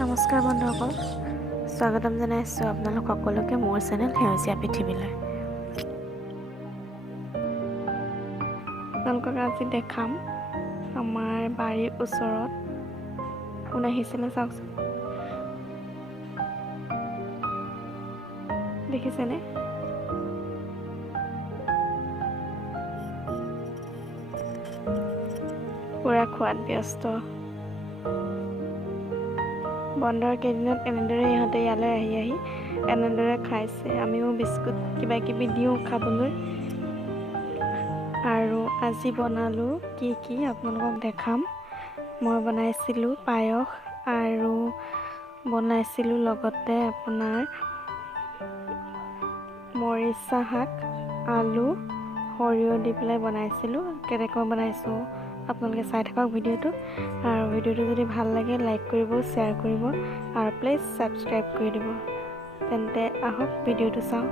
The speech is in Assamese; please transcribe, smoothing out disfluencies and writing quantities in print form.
নমস্কাৰ বন্ধুসকল, স্বাগতম জনাইছোঁ আপোনালোক সকলোকে মোৰ চেনেল সেউজীয়া পৃথিৱীলৈ। আপোনালোকক আজি দেখাম আমাৰ বাৰীৰ ওচৰত কোন আহিছিলে চাওকচোন। দেখিছেনে? পুৰা খোৱাত ব্যস্ত। বন্ধৰ কেইদিনত এনেদৰে ইহঁতে ইয়ালৈ আহি এনেদৰে খাইছে। আমিও বিস্কুট কিবা কিবি দিওঁ খাবলৈ। আৰু আজি বনালোঁ কি আপোনালোকক দেখাম। মই বনাইছিলোঁ পায়স আৰু বনাইছিলোঁ লগতে আপোনাৰ মৰিচা শাক, আলু, সৰিয়হ দি পেলাই বনাইছিলোঁ। কেনেকৈ বনাইছোঁ আপোনালোকে চাই থাকক ভিডিঅ'টো। আৰু ভিডিঅ'টো যদি ভাল লাগে লাইক কৰিব, শ্বেয়াৰ কৰিব আৰু প্লিজ ছাবস্ক্ৰাইব কৰি দিব। তেন্তে আহক ভিডিঅ'টো চাওঁ।